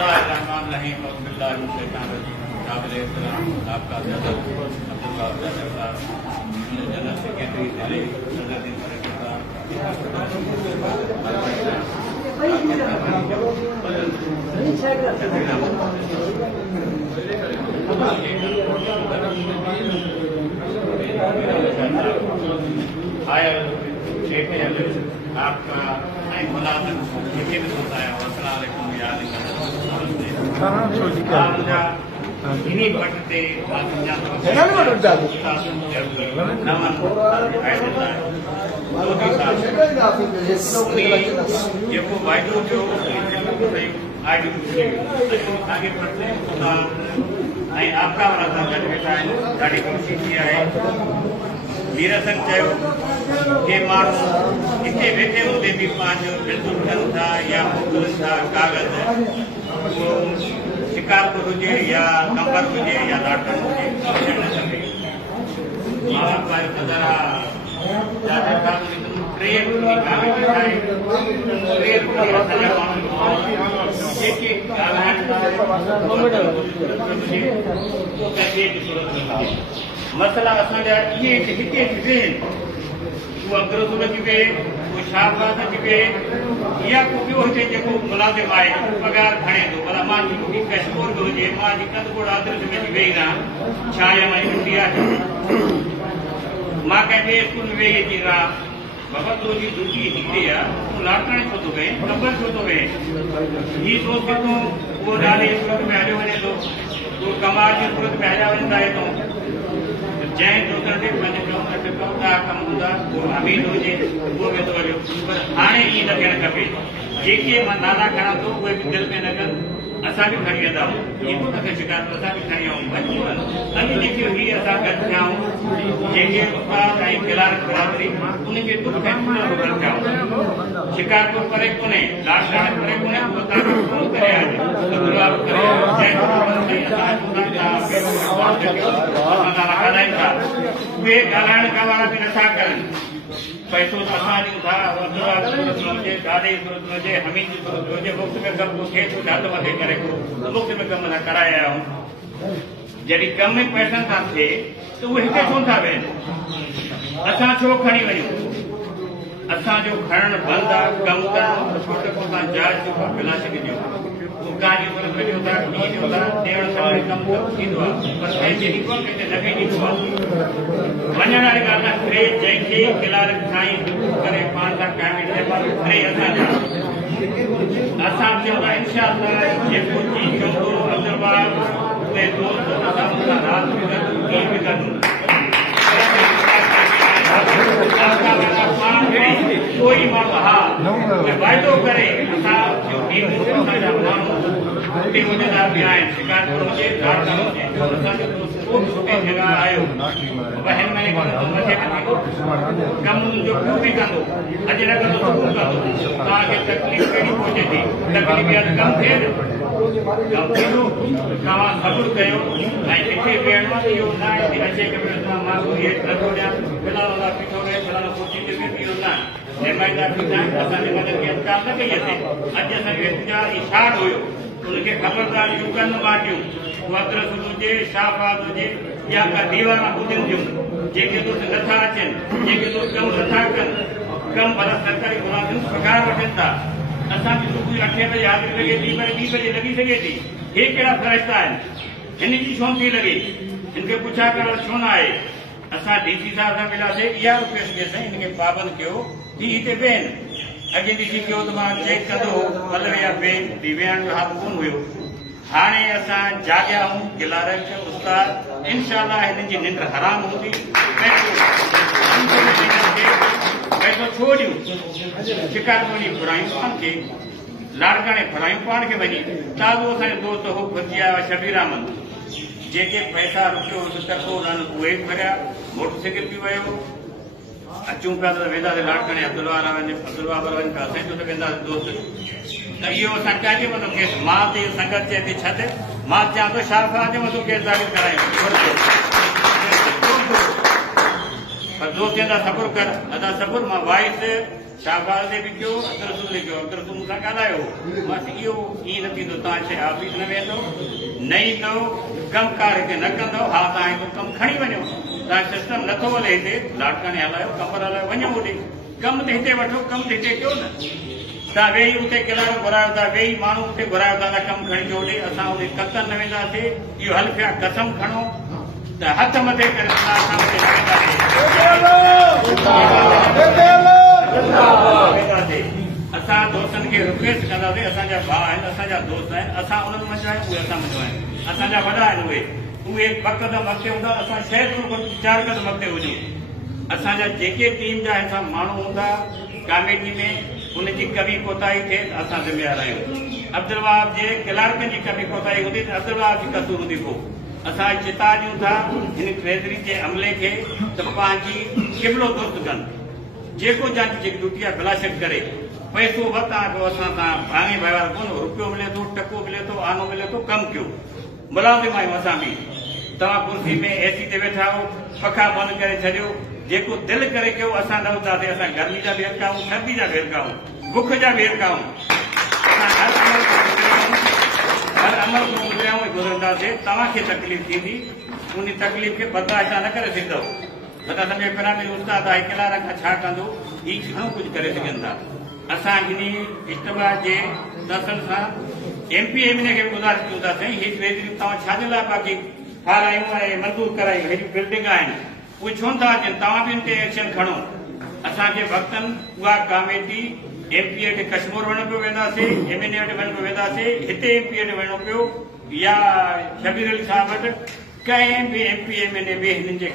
बिस्मिल्लाहिर्रहमानिर्रहीम औज़ुबिल्लाहि मिनश शैतानिर रजीम। काबिल एहतराम आपका सदर अब्दुल्ला साहब, जनरल सेक्रेटरी दिल्ली सदरुद्दीन आपका मुलाजिम जितने भी होता है इन्हीं पटते जेको वाइदो जो आगे पढ़ते आपका वाला गॾु वेठा आहिनि ॾाढी ख़ुशी थी आहे। वीरसन चयो के माण्हू हिते वेठे हूंदे बि पंहिंजो बिल्कुल कनि था या मोकिलनि था कागज़, उहो शिकारपुर हुजे या कंबर हुजे या लाटन हुजे, मसला असांजा इहे हिते थी वेहनि, उहो अब्दुल थी वेहे, उहो शाहबाद थी वेहे, या को ॿियो हिते जेको मुलाज़िम आहे पगार खणे थो, भला मां कशमोर बि हुजे, मां कंदगोड़ आदर्श में थी वेही रहां, छा या मां छुटी आहे, मां कंहिं ॿिए स्कूल में वेही अची रहां, बाबा तुंहिंजी ड्यूटी हिते आहे, तूं लाटकाणे छो थो वेहे, कंबर छो थो वेहे, हीअ सोचे थो उहो नाले सूरत में हलियो वञे थो, उहो कमाल जी सूरत में हलिया वञंदा आहे थो, जंहिं दोस्त ते पंहिंजे कमु हूंदा उहो अमीर हुजे उहो वेंदो हलियो, पर हाणे ईअं न थियणु खपे। जेके मां नाला खणां थो उहे बि दिलि में न कनि, असां बि खणी वेंदा आहियूं, ईअं कोन खे शिकायत असां बि खणी आयूं, अॼु जेके हीअ असां गॾु थिया आहियूं, जेके उस्ताद ऐं खिलाड़त बिरादरी उनखे दुख ऐं गॾु थिया आहियूं। शिकारपुर परे कोन्हे, लाटकाणे परे कोन्हे, उहो तव्हांखे फोन करे आहे, उहे ॻाल्हाइण खां वारा बि नथा करनि, पैसो त असां ॾियूं था, सूरत में हुजे, ॾाढी सूरत में हुजे, हमीद जी सूरत में हुजे, मुफ़्त में कमु थिए थो, हथ मथे करे मुफ़्त में कमु असां कराए आया आहियूं। जॾहिं कम में पैसनि सां थिए त उहे हिते छो था वेहनि, असां छो खणी वञूं, असांजो खणणु बंदि आहे, कमु करणु छोटे को तव्हां जाइज़ जो मिला छॾिजो, काजी सूरत में ॾियो था, ॾींहुं ॾियो था, ॾियण सां कमु थींदो आहे, पर पंहिंजे ॾींदो आहे कंहिंखे न ॾींदो आहे। वञण वारी ॻाल्हि आहे, टे जंहिंखे खिलाड़ साईं करे पाण सां काइम टे असांजा, असां चऊं था इनशा जेको चीज चवंदो अब्दुल उहे दोस्त असां सां राति बि गॾु ॾींहुं बि गॾु कोई माण्हू हा वाइदो करे असां हुते मुंहिंजा बि आहिनि, शिकारपुर हुजे, लाटकाणे हुजे, असांजो दोस्त को बि सुठे जॻह आयो हिन महीने मथे कमु जो को बि कंदो, अॼु न कंदो सुठो कंदो, तव्हांखे तकलीफ़ कहिड़ी पहुचे थी, तकलीफ़ कमु थिए न कमु थींदो, तव्हां सबुर कयो ऐं किथे वेहणो आहे इहो न आहे अचे की मां हेठि नथो ॾियां, फिलहाल पीठो रहे, फिलहाल कुर्सी ते वेठी इहो न आहे, निर्माइदा थींदा आहिनि, असांजे मदद खे इंतज़ार न कई अचे, अॼु असांजो इंतज़ार इशार हुयो, उनखे ख़बरदारियूं कनि वाटियूं, उहो अदरस हुजे, शाहबाद हुजे या का दीवाना ॿुधनि थियूं, जेके दोस्त नथा अचनि, जेके दोस्त कमु नथा कनि, कमु भला सरकारी मुलाज़िम पघार वठनि था, असां बि सुबुह 8 बजे हाज़िरी लॻे थी, वरी 2 बजे लॻी सघे थी, हे कहिड़ा फ़रिश्ता आहिनि, हिन जी छो थी लॻे, हिनखे पुछा करणु छो न आहे। असां DC साहिब सां मिलियासीं, इहा रिक्वेस्ट कई साईं हिनखे पाबंद कयो ही हिते वेहनि, अॻे DC कयो त मां चेक कंदो हो मतिलबु या वेहण जो हाथ कोन हुयो, हाणे असां जाॻिया आहियूं, गिलारत उस्ताद इनशाअल्लाह हिननि जी निंड हराम हूंदी, पैसो छो ॾियूं, शिकारपुर जी फुरायूं पाण खे, लाटकाणे फुरायूं पाण खे वञी, ताज़ो असांजो दोस्त हो फुरजी आयो शबीर अहमद, जेके पैसा रुपयो टको उन्हनि उहे भरिया, मोटरसाइकिल बि वियो, अचूं पिया त वेंदासीं लाटकाणे अब्दुल वारा वञे, अब्दुल वाबर वञी पिया असां त वेंदासीं दोस्त, त इहो असां कजे वञो केस, मां ते संगत चए थी छॾ, मां चवां थो शाहबाद जे मथां केस दाख़िल करायूं, पर दोस्त चवंदा सब्र कर अदा सब्र मां वाइस शाहबाज ने भी कयो अब्दुल रसूल ने कयो अब्दुल रसूल मूंसां ॻाल्हायो मां इहो ईअं न थींदो तव्हां शइ ऑफिस न वेंदो न ईंदो कमकार हिते न कंदो हा तव्हां हिकु कमु खणी वञो तव्हां सिस्टम नथो हले हिते लाटकाने हलायो कमर हलायो वञो होॾे कमु त हिते वठो कमु त हिते कयो न तव्हां वेही उते किलारो घुरायो था वेही माण्हू उते घुरायो था त कमु खणी अचो होॾे असां होॾे कतल न वेंदासीं इहो हल पिया कसम खणो त हथ मथे करे असां होॾे न वेंदासीं असां दोस्तनि खे रिक्वेस्ट कंदासीं असांजा भाउ आहिनि असांजा दोस्त आहिनि असां उन्हनि मंझि आहियूं उहे असां मंझि आहिनि असांजा वॾा आहिनि उहे ॿ क़दम अॻिते हूंदा असां 6 कदम 4 कदम अॻिते हुजूं असांजा जेके टीम जा हिसाब माण्हू हूंदा कमेटी में उनजी कमी कोताही थिए त असां ज़िम्मेवार आहियूं अब्दुल वहाब जे क्लार्कनि जी कमी कोताही हूंदी त अब्दुल वहाब जी कसूर हूंदी पोइ असां चिता ॾियूं था हिन ट्रेज़री जे अमले खे त पंहिंजी क़िबलो दुरुस्त कनि जेको जंहिंजी जेकी ड्यूटी आहे बिला शक करे पैसो वरिता पोइ असां सां भाङे वहिंवार कोन रुपयो मिले थो टको मिले थो आनो मिले थो कमु कयो मुलाज़िम आहियूं असां बि तव्हां कुर्सी में एसी ते वेठा आहियो पखा बंदि करे छॾियो जेको दिलि करे कयो असां न हूंदासीं असां गर्मी जा बि हरकाऊं सर्दी जा बि हरकाऊं बुख जा बि हरकाऊं हर अमल को गुज़रियाऊं ऐं गुज़रंदासीं तव्हांखे तकलीफ़ थींदी उन तकलीफ़ खे बर्दाश्त न करे सघंदव न त असांजे पिरामिड उस्ताद आहे किलार खां छा कंदो ही घणो कुझु करे सघनि था असां हिन इज्तिमा जे दर्शन सां MPN खे गुज़ारिश कयूं था साईं हीअ ट्रेज़री तव्हां छाजे लाइ बाक़ी ठारायूं ऐं मंज़ूर करायूं हेॾियूं बिल्डिंग आहिनि उहे छो नथा अचनि तव्हां बि हिन ते एक्शन खणो असांखे वक़्तनि उहा कमेटी MPA खे कश्मीर वञणो पियो वेंदासीं MNA वटि वञणो पियो वेंदासीं हिते MPA खे वञणो पियो या शबीर अली साहब वटि कंहिं बि MPA MNA बि हिननि जे